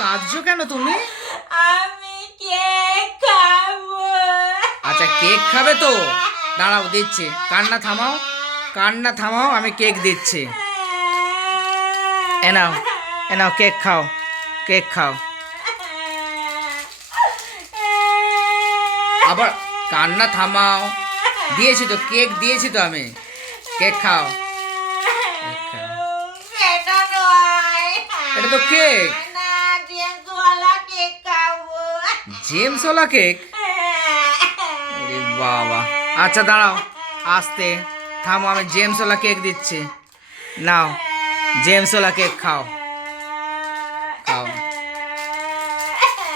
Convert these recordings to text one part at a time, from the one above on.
কাঁদছো কেন তুমি? আমি কেক খাব। আচ্ছা কেক খাবে তো? দাঁড়াও দিচ্ছি। কান্না থামাও। কান্না থামাও আমি কেক দিচ্ছি। এ নাও এ কেক খাও কেক খাও। আবার কান্না থামাও। দিয়েছি তো কেক দিয়েছি তো আমি। কেক খাও। এটা তো কেক। জেমস ওলা কেক ওরে বাবা। আচ্ছা দাঁড়াও। আস্তে। থামো আমি জেমসওলা কেক দিচ্ছি। নাও জেমসওলা কেক খাও। খাও।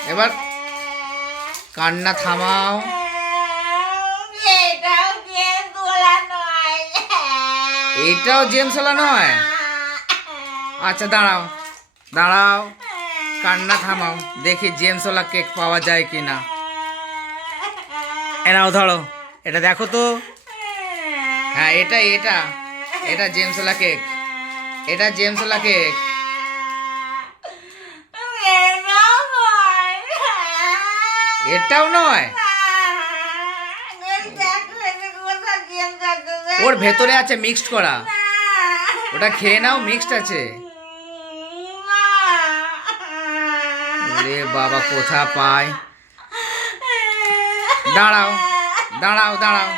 এবার কান্না থামাও। এটাও জেন্সওয়ালা এইটাও জেমস নয়? আচ্ছা দাঁড়াও। দাঁড়াও। কান্না থামাও, দেখি জেমস ওলা কেক পাওয়া যায় কি না এনাও ধরো, এটা দেখো তো। হ্যাঁ এটা এটা। এটা জেমস ওলা কেক এটা জেমস ওলা কেক এটাও নয়। ওর ভেতরে আছে মিক্সড করা। ওটা খেয়ে নাও মিক্সড আছে। ওরে বাবা কোথা পায়? দাঁড়াও দাঁড়াও দাঁড়াও।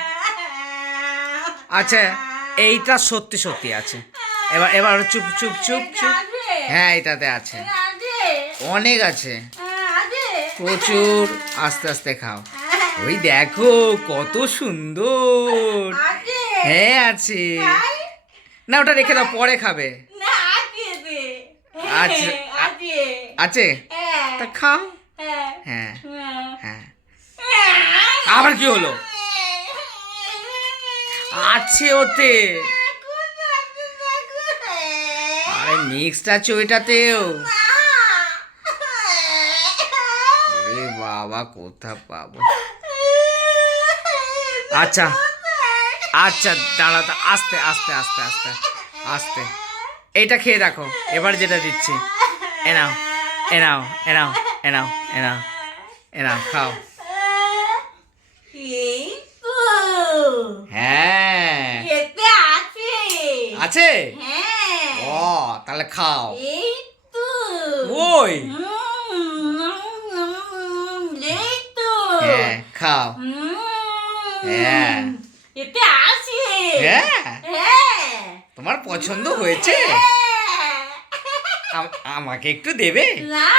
আচ্ছা এইটা সত্যি সত্যি আছে। এবার এবার চুপ চুপ চুপ চুপ। হ্যাঁ এটাতে আছে। অনেক আছে। প্রচুর। আস্তে আস্তে খাও। ওই দেখো কত সুন্দর। হ্যাঁ আছে। না ওটা রেখে দাও পরে খাবে। আচ্ছা। আছে? তা খাও। হ্যাঁ। হ্যাঁ। আবার কি হলো? আছে ওতে। আরে মিক্সড আছে ওইটাতেও। বাবা কোথা পাবো? আচ্ছা। আচ্ছা দাঁড়া আস্তে আস্তে আস্তে আস্তে আস্তে। এইটা খেয়ে দেখো। এবার যেটা দিচ্ছি। এ নাও এ নাও এ নাও এ নাও এ নাও এ নাও খাও হ্যাঁ আছে ও তাহলে খাও ওই হ্যাঁ খাও হ্যাঁ। এতে আছে হ্যাঁ তোমার পছন্দ হয়েছে? আম- আমাকে একটু দেবে? না।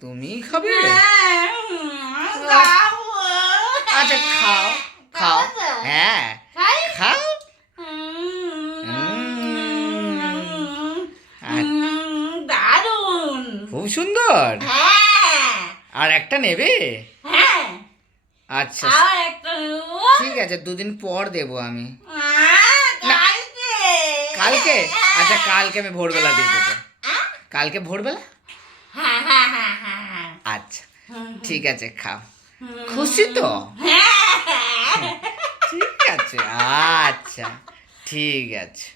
তুমি খাবে? আচ্ছা খাও খাও। হ্যাঁ খাও। আর খুব সুন্দর। হ্যাঁ। আর একটা নেবে? হ্যাঁ। আচ্ছা। ঠিক আছে দুদিন পর দেবো আমি। কালকে। আচ্ছা কালকে আমি ভোরবেলা দিয়ে দেবো? কালকে ভোরবেলা? হ্যাঁ হ্যাঁ হ্যাঁ হ্যাঁ হ্যাঁ। আচ্ছা ঠিক আছে খাও। খুশি তো? হ্যাঁ। ঠিক আছে আচ্ছা ঠিক আছে।